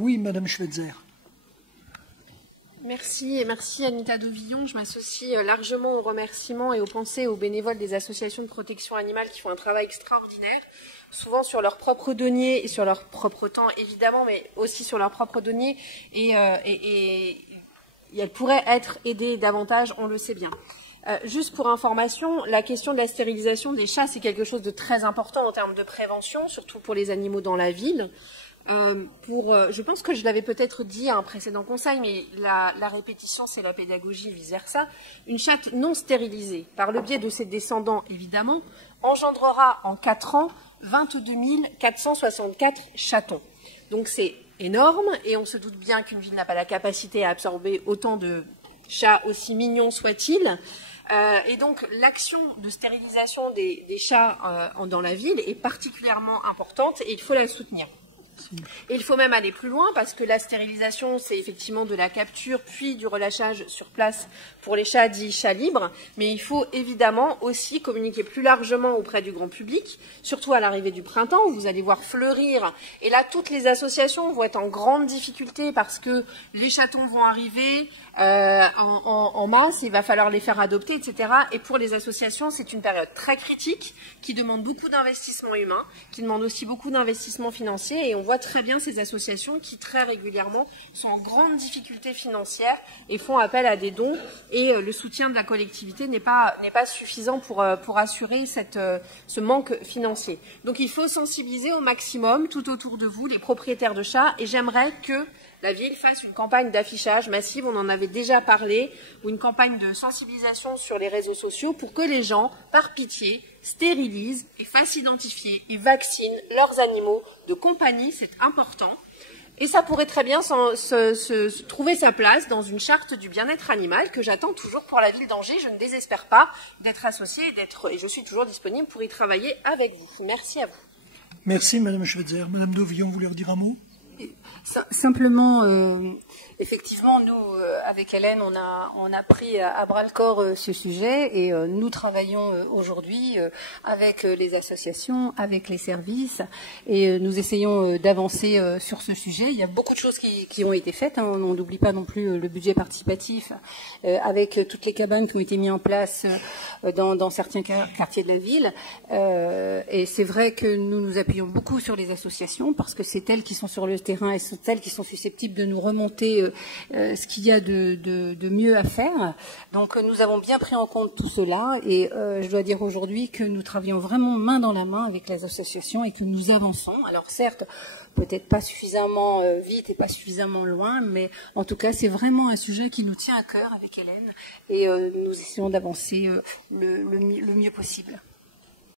Oui, Madame Schweitzer. Merci, et merci Anita Dovillon. Je m'associe largement aux remerciements et aux pensées aux bénévoles des associations de protection animale qui font un travail extraordinaire, souvent sur leurs propres deniers et sur leur propre temps, évidemment, mais aussi sur leurs propres deniers. Et elles pourraient être aidées davantage, on le sait bien. Juste pour information, la question de la stérilisation des chats, c'est quelque chose de très important en termes de prévention, surtout pour les animaux dans la ville. Je pense que je l'avais peut-être dit à un précédent conseil, mais la répétition, c'est la pédagogie, vice-versa. Une chatte non stérilisée, par le biais de ses descendants, évidemment, engendrera en 4 ans 22 464 chatons. Donc c'est énorme, et on se doute bien qu'une ville n'a pas la capacité à absorber autant de chats, aussi mignons soient-ils. Et donc l'action de stérilisation des chats dans la ville est particulièrement importante, et il faut la soutenir. Et il faut même aller plus loin parce que la stérilisation, c'est effectivement de la capture puis du relâchage sur place pour les chats dits chats libres, mais il faut évidemment aussi communiquer plus largement auprès du grand public, surtout à l'arrivée du printemps où vous allez voir fleurir. Et là, toutes les associations vont être en grande difficulté parce que les chatons vont arriver en masse, il va falloir les faire adopter, etc. Et pour les associations, c'est une période très critique qui demande beaucoup d'investissement humain, qui demande aussi beaucoup d'investissement financier, et on voit très bien ces associations qui très régulièrement sont en grande difficulté financière et font appel à des dons, et le soutien de la collectivité n'est pas suffisant pour assurer ce manque financier. Donc il faut sensibiliser au maximum tout autour de vous les propriétaires de chats, et j'aimerais que la ville fasse une campagne d'affichage massive, on en avait déjà parlé, ou une campagne de sensibilisation sur les réseaux sociaux pour que les gens, par pitié, stérilisent et fassent identifier et vaccinent leurs animaux de compagnie, c'est important. Et ça pourrait très bien trouver sa place dans une charte du bien-être animal que j'attends toujours pour la ville d'Angers. Je ne désespère pas d'être associée et je suis toujours disponible pour y travailler avec vous. Merci à vous. Merci, Madame Schweitzer. Madame Dovillon, vous voulez redire un mot? Simplement, effectivement, nous, avec Hélène, on a pris à bras-le-corps ce sujet, et nous travaillons aujourd'hui avec les associations, avec les services, et nous essayons d'avancer sur ce sujet. Il y a beaucoup de choses qui ont été faites, hein. On n'oublie pas non plus le budget participatif avec toutes les cabanes qui ont été mises en place dans certains quartiers de la ville. Et c'est vrai que nous nous appuyons beaucoup sur les associations parce que c'est elles qui sont sur le terrain et sont elles qui sont susceptibles de nous remonter ce qu'il y a de mieux à faire. Donc nous avons bien pris en compte tout cela, et je dois dire aujourd'hui que nous travaillons vraiment main dans la main avec les associations et que nous avançons. Alors certes, peut-être pas suffisamment vite et pas suffisamment loin, mais en tout cas c'est vraiment un sujet qui nous tient à cœur avec Hélène, et nous essayons d'avancer le mieux possible.